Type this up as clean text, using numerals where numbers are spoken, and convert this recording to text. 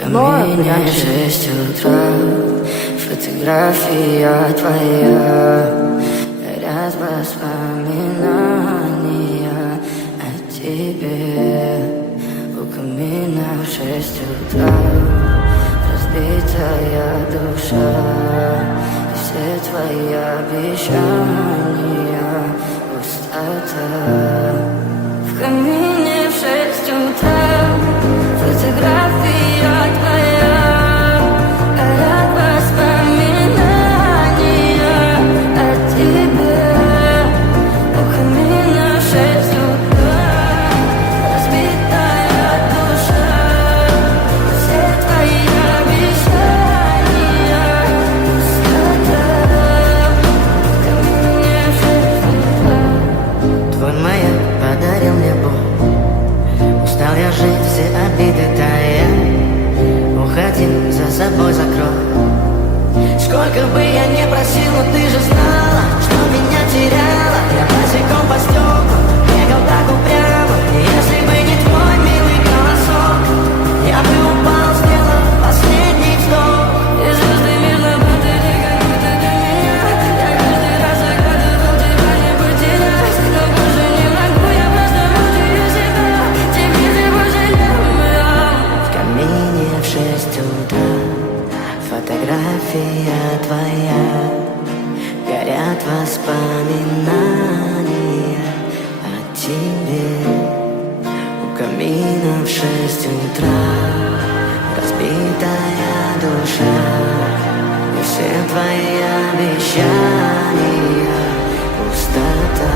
камине в 6 утра, фотография твоя, горят воспоминания о тебе. У камина в 6 утра разбитая душа, и все твои обещания пустота. В камине в 6 утра фотография твоя, горят воспоминания о тебе. У камина в 6 утра разбитая душа, все твои обещания пустота. В камине в 6 утра. Твой маяк подарил мне боль, устал я жить, все обиды тая. Уходи, за собой закрой. Сколько бы я не просил, но ты же знала, что меня теряла. Я босиком по стеклам бегал так упрямо. Если бы не твой милый голосок, я бы упал, сделав последний вздох. И звезды мирно падали, как будто до меня. Я каждый раз загадывал тебя не потерять, но больше не могу, я просто мучаю себя. Теперь ты больше не моя. В камине в 6 утра фотография твоя, горят воспоминания о тебе. У камина в 6 утра разбитая душа, и все твои обещания пустота.